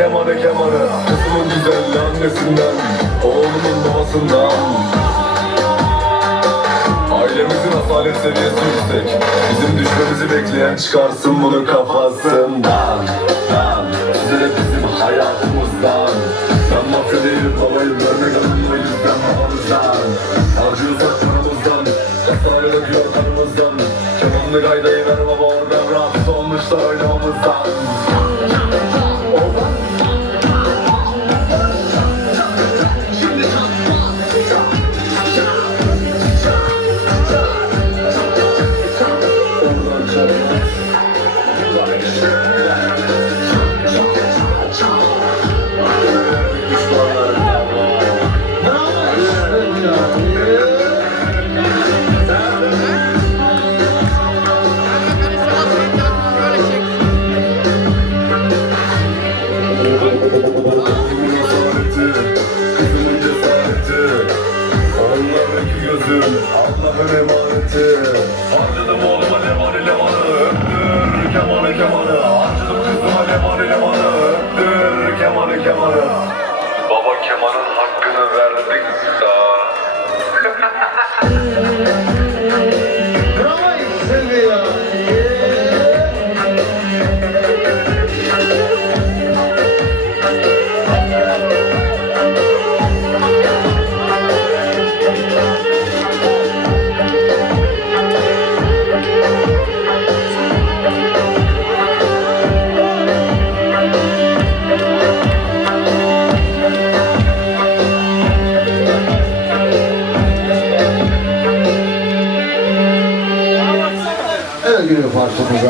kemanı kemanı. Kızımın güzel annesinden Oğlumun babasından Ailemizin asalet seviyesi yüksek. Bizim düşmemizi bekleyen çıkarsın bunu kafasından. Dan, Size bizim hayatımızdan. Ben mafya değilim babayım Örnek alınma yüzden babamızdan. Harcıyorsak kanımızdan Kasaya döküyor kanımızdan Kemanlı gaydayı Onlardaki gözüm Allah'ın emaneti. Harcadım oğluma lemanı lemanı Öptür. Kemanı kemanı. Harcadım kızıma lemanı lemanı Öptür. Kemanı kemanı. Baba kemanın hakkını verdik daha 你的话是不是？